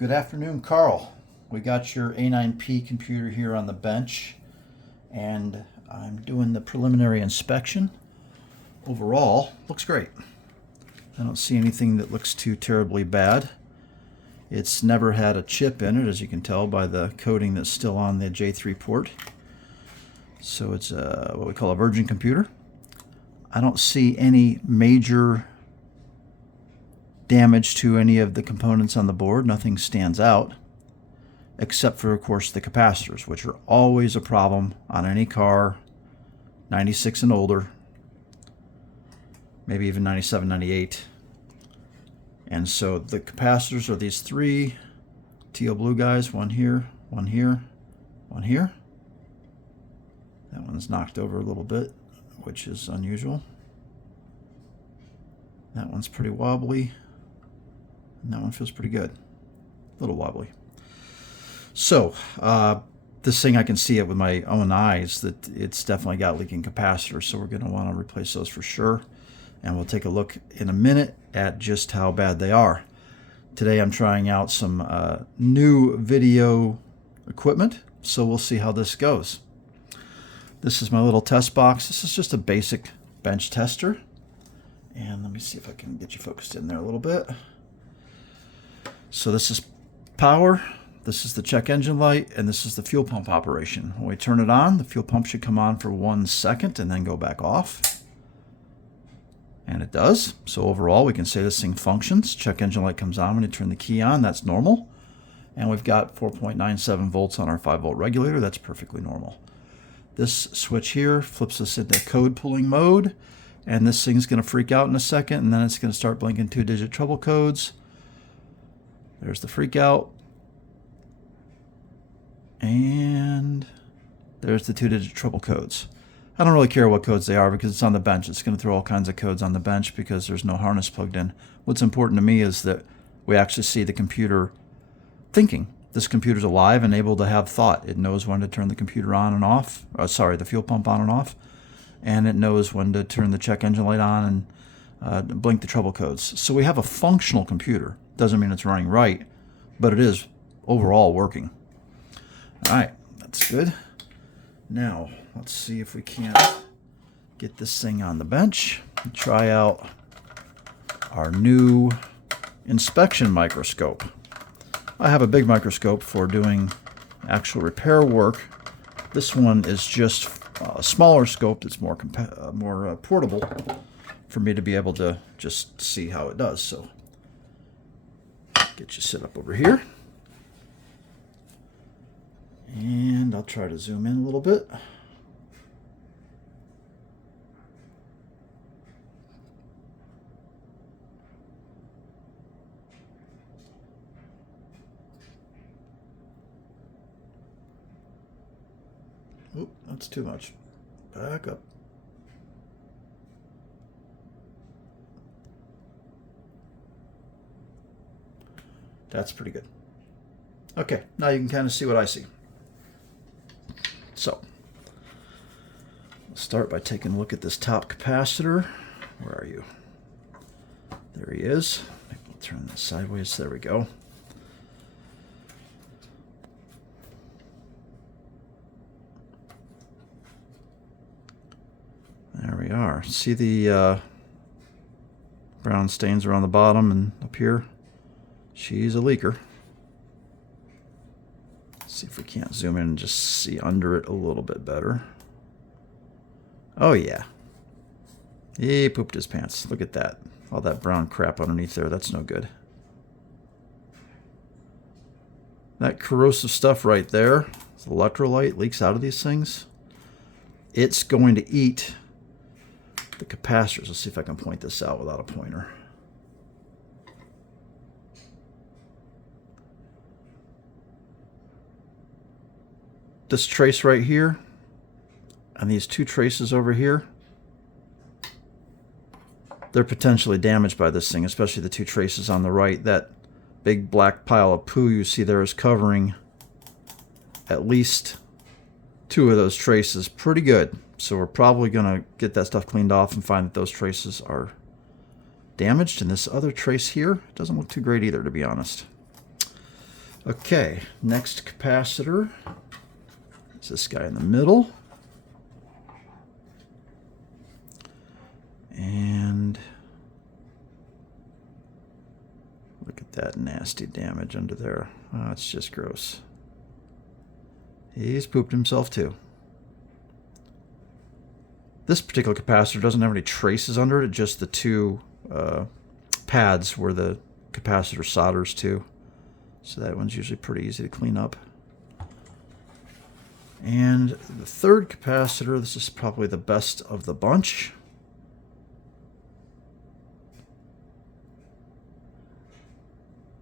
Good afternoon, Carl. We got your A9P computer here on the bench, and I'm doing the preliminary inspection. Overall, looks great. I don't see anything that looks too terribly bad. It's never had a chip in it, as you can tell by the coating that's still on the J3 port. So it's what we call a virgin computer. I don't see any major damage to any of the components on the board. Nothing stands out, except for, of course, the capacitors, which are always a problem on any car, 96 and older, maybe even 97, 98. And so the capacitors are these three teal blue guys, one here, one here, one here. That one's knocked over a little bit, which is unusual. That one's pretty wobbly. And that one feels pretty good. A little wobbly. So, this thing, I can see it with my own eyes that it's definitely got leaking capacitors, so we're going to want to replace those for sure. And we'll take a look in a minute at just how bad they are. Today I'm trying out some new video equipment, so we'll see how this goes. This is my little test box. This is just a basic bench tester. And let me see if I can get you focused in there a little bit. So this is power, this is the check engine light, and this is the fuel pump operation. When we turn it on, the fuel pump should come on for 1 second and then go back off. And it does. So overall, we can say this thing functions. Check engine light comes on when you turn the key on. That's normal. And we've got 4.97 volts on our 5-volt regulator. That's perfectly normal. This switch here flips us into code pulling mode. And this thing's going to freak out in a second, and then it's going to start blinking 2-digit trouble codes. There's the freak out. And there's the 2-digit trouble codes. I don't really care what codes they are because it's on the bench. It's going to throw all kinds of codes on the bench because there's no harness plugged in. What's important to me is that we actually see the computer thinking. This computer's alive and able to have thought. It knows when to turn the computer on and off. The fuel pump on and off. And it knows when to turn the check engine light on and blink the trouble codes. So we have a functional computer. Doesn't mean it's running right, but it is overall working. All right, that's good. Now, let's see if we can't get this thing on the bench and try out our new inspection microscope. I have a big microscope for doing actual repair work. This one is just a smaller scope that's more portable for me to be able to just see how it does. So, get you set up over here. And I'll try to zoom in a little bit. Oop, that's too much. Back up. That's pretty good. Okay, now you can kind of see what I see. So, let's start by taking a look at this top capacitor. Where are you? There he is. Maybe we'll turn this sideways. There we go. There we are. See the brown stains around the bottom and up here? She's a leaker. See if we can't zoom in and just see under it a little bit better. Oh yeah. He pooped his pants. Look at that. All that brown crap underneath there. That's no good. That corrosive stuff right there, electrolyte, leaks out of these things. It's going to eat the capacitors. Let's see if I can point this out without a pointer. This trace right here and these two traces over here, they're potentially damaged by this thing, especially the two traces on the right. That big black pile of poo you see there is covering at least two of those traces pretty good. So we're probably going to get that stuff cleaned off and find that those traces are damaged. And this other trace here doesn't look too great either, to be honest. Okay, next capacitor is this guy in the middle. And look at that nasty damage under there. Oh, it's just gross. He's pooped himself too. This particular capacitor doesn't have any traces under it, just the two pads where the capacitor solders to. So that one's usually pretty easy to clean up. And the third capacitor, this is probably the best of the bunch.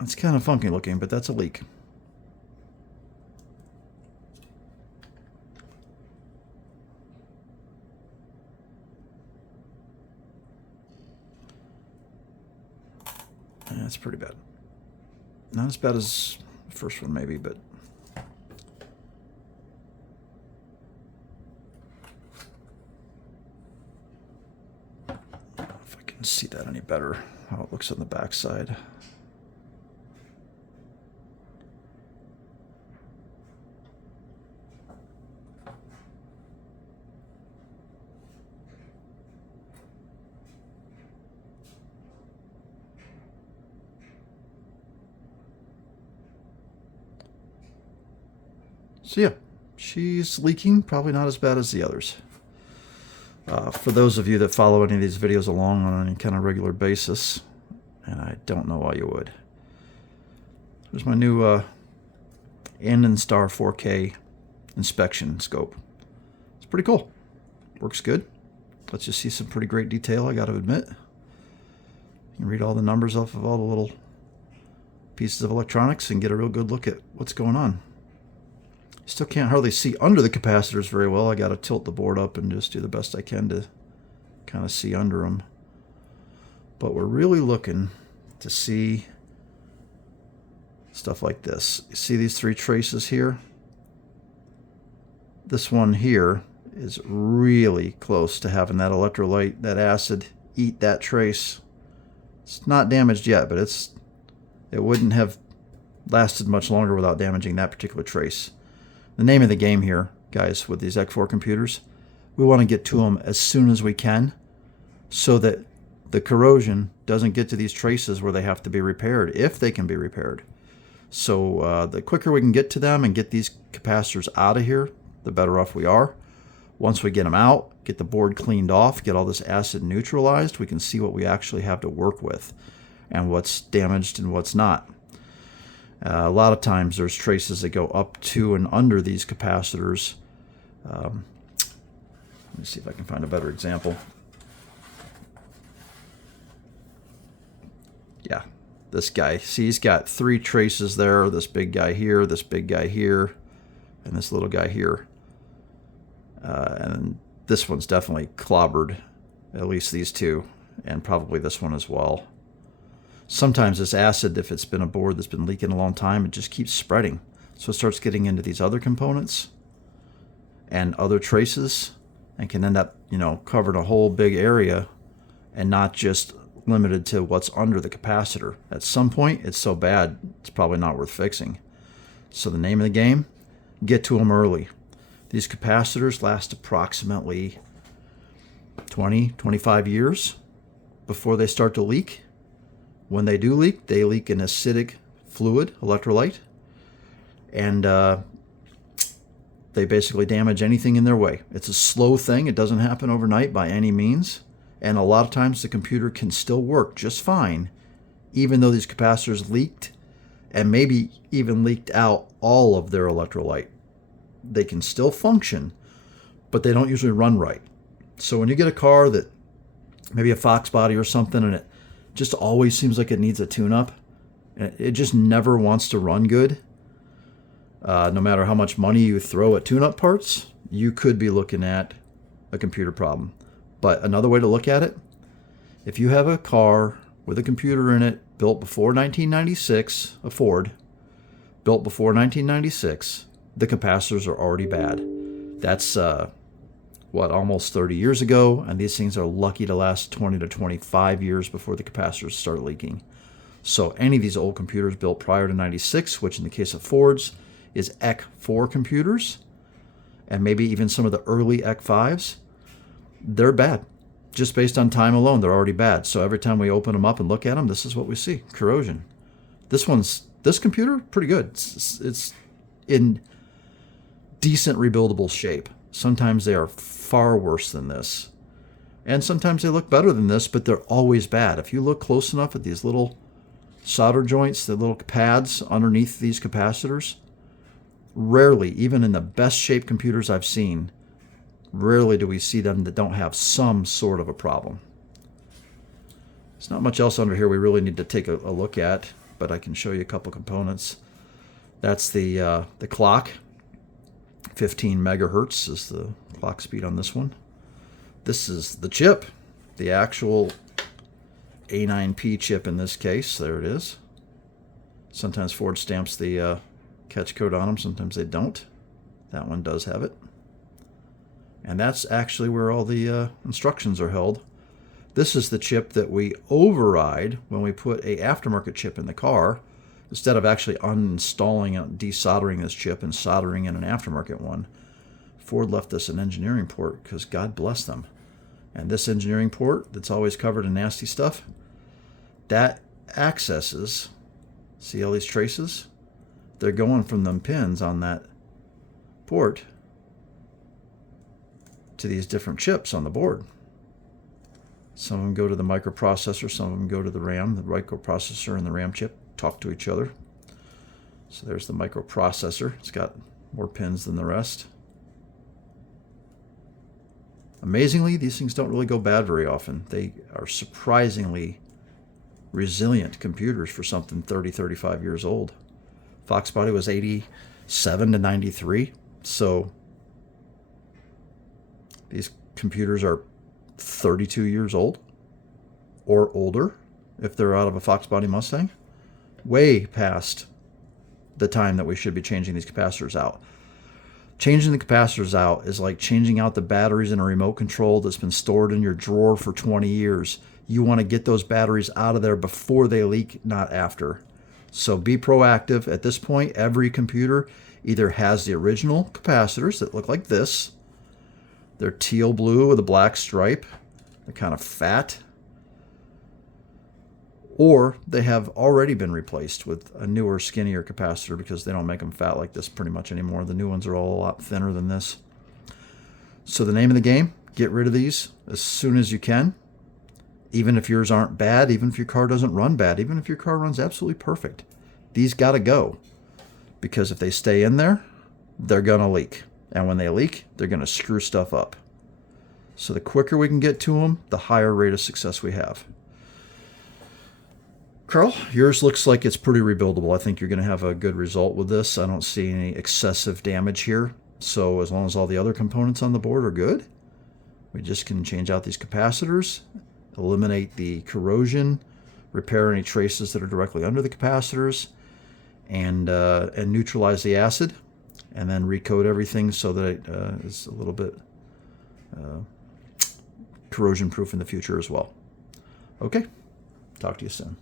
It's kind of funky looking, but that's a leak. That's pretty bad. Not as bad as the first one, maybe, but if I can see that any better, how it looks on the back side. So yeah, she's leaking, probably not as bad as the others. For those of you that follow any of these videos along on any kind of regular basis, and I don't know why you would, here's my new Star 4K inspection scope. It's pretty cool. Works good. Lets you see some pretty great detail, I got to admit. You can read all the numbers off of all the little pieces of electronics and get a real good look at what's going on. Still can't hardly see under the capacitors very well. I got to tilt the board up and just do the best I can to kind of see under them. But we're really looking to see stuff like this. You see these three traces here? This one here is really close to having that electrolyte, that acid, eat that trace. It's not damaged yet, but it wouldn't have lasted much longer without damaging that particular trace. The name of the game here, guys, with these EC4 computers, we want to get to them as soon as we can so that the corrosion doesn't get to these traces where they have to be repaired, if they can be repaired. So the quicker we can get to them and get these capacitors out of here, the better off we are. Once we get them out, get the board cleaned off, get all this acid neutralized, we can see what we actually have to work with and what's damaged and what's not. A lot of times there's traces that go up to and under these capacitors. Let me see if I can find a better example. Yeah, this guy. See, he's got three traces there. This big guy here, this big guy here, and this little guy here. And this one's definitely clobbered, at least these two, and probably this one as well. Sometimes this acid, if it's been a board that's been leaking a long time, it just keeps spreading. So it starts getting into these other components and other traces and can end up, covering a whole big area and not just limited to what's under the capacitor. At some point, it's so bad, it's probably not worth fixing. So the name of the game, get to them early. These capacitors last approximately 20, 25 years before they start to leak. When they do leak, they leak an acidic fluid, electrolyte, and they basically damage anything in their way. It's a slow thing. It doesn't happen overnight by any means, and a lot of times the computer can still work just fine, even though these capacitors leaked and maybe even leaked out all of their electrolyte. They can still function, but they don't usually run right. So when you get a car that maybe a Fox body or something, and it just always seems like it needs a tune-up, and it just never wants to run good, no matter how much money you throw at tune-up parts, you could be looking at a computer problem. But another way to look at it, if you have a car with a computer in it built before 1996, a Ford, built before 1996, the capacitors are already bad. That's almost 30 years ago, and these things are lucky to last 20 to 25 years before the capacitors start leaking. So any of these old computers built prior to 96, which in the case of Fords is EC4 computers, and maybe even some of the early EC5s, they're bad. Just based on time alone, they're already bad. So every time we open them up and look at them, this is what we see: corrosion. This computer, pretty good. It's in decent rebuildable shape. Sometimes they are far worse than this. And sometimes they look better than this, but they're always bad. If you look close enough at these little solder joints, the little pads underneath these capacitors, rarely, even in the best shaped computers I've seen, rarely do we see them that don't have some sort of a problem. There's not much else under here we really need to take a look at, but I can show you a couple components. That's the clock. 15 megahertz is the clock speed on this one. This is the chip, the actual A9P chip in this case. There it is. Sometimes Ford stamps the catch code on them, sometimes they don't. That one does have it. And that's actually where all the instructions are held. This is the chip that we override when we put a aftermarket chip in the car. Instead of actually uninstalling and desoldering this chip and soldering in an aftermarket one, Ford left us an engineering port because God bless them. And this engineering port that's always covered in nasty stuff, that accesses, see all these traces? They're going from them pins on that port to these different chips on the board. Some of them go to the microprocessor, some of them go to the RAM. The microprocessor and the RAM chip talk to each other. So there's the microprocessor. It's got more pins than the rest. Amazingly, these things don't really go bad very often. They are surprisingly resilient computers for something 30, 35 years old. Fox body was 87 to 93. So these computers are 32 years old or older if they're out of a Fox body Mustang. Way past the time that we should be changing these capacitors out. Changing the capacitors out is like changing out the batteries in a remote control that's been stored in your drawer for 20 years. You want to get those batteries out of there before they leak, not after. So be proactive. At this point, every computer either has the original capacitors that look like this. They're teal blue with a black stripe. They're kind of fat. Or they have already been replaced with a newer, skinnier capacitor because they don't make them fat like this pretty much anymore. The new ones are all a lot thinner than this. So the name of the game, get rid of these as soon as you can. Even if yours aren't bad, even if your car doesn't run bad, even if your car runs absolutely perfect. These got to go. Because if they stay in there, they're going to leak. And when they leak, they're going to screw stuff up. So the quicker we can get to them, the higher rate of success we have. Carl, yours looks like it's pretty rebuildable. I think you're going to have a good result with this. I don't see any excessive damage here. So as long as all the other components on the board are good, we just can change out these capacitors, eliminate the corrosion, repair any traces that are directly under the capacitors, and neutralize the acid, and then recode everything so that it is a little bit corrosion proof in the future as well. Okay, talk to you soon.